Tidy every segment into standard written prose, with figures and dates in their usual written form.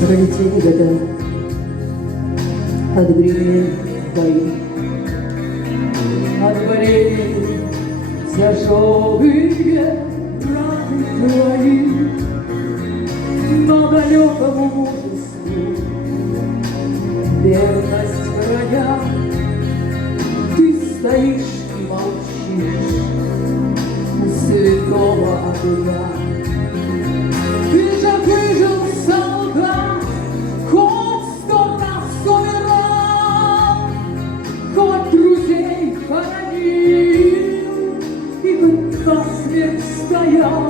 Пролетели года от времени твоих, от болезней тяжелые раны твои, но далекому мужеству верность храня, ты стоишь и молчишь у святого огня. Ты же выжил, солдат, хоть 100 раз умирал, хоть друзей хоронил и хоть насмерть стоял.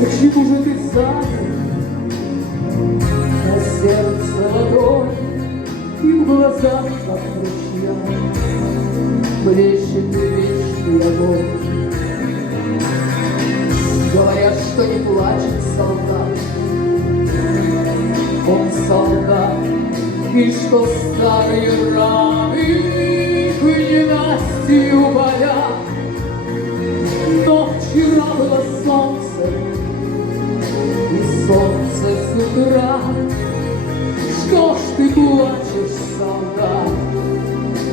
Почему же ты замер на сердце ладонь, и в глазах, как ручья, блещет вечный огонь? Говорят, что не плачет солдат, он солдат, и что старые раны к ненастью болят. Но вчера было солнце, и солнце с утра. Что ж ты плачешь, солдат,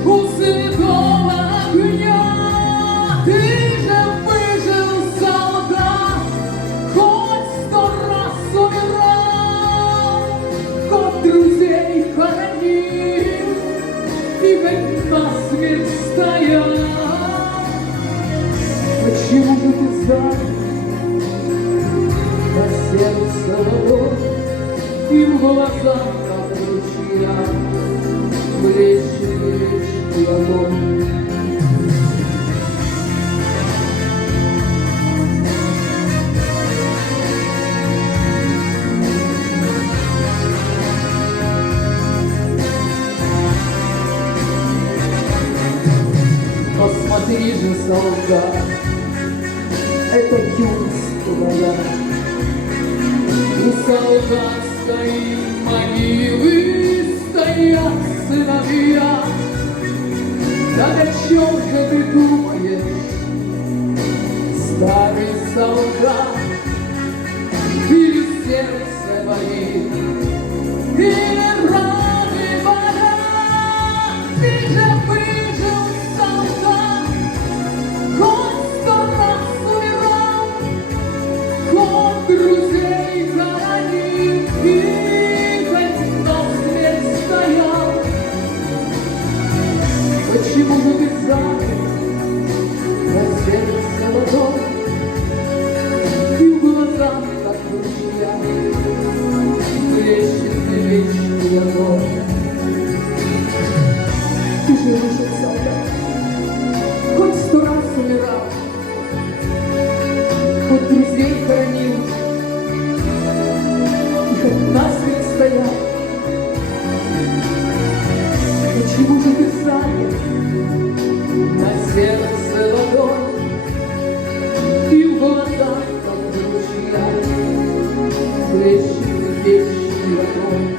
у святого огня? Ты же выжил, солдат, хоть 100 раз умирал, хоть друзей хоронил и хоть насмерть стоял. Почему же ты замер на сердце ладонь, и в глазах, как ручья, блещет вечный огонь? Посмотри же, солдат, это юность твоя. У солдатской могилы стоят сыновья. Так о чем же ты думаешь, старый солдат? Или сердце болит, или раны болят? Ты же выжил, солдат, хоть 100 раз умирал, хоть друзей хоронил и хоть насмерть стоял. Почему же ты замер на сердце ладонь, и в глазах, как ручья, блещет вечный огонь? Ты же вышел, солдат, хоть 100 раз умирал, хоть друзей хоронил и хоть насмерть стоял. Почему же ты замер на сердце ладонь, и в глазах, как ручья, блещет вечный огонь?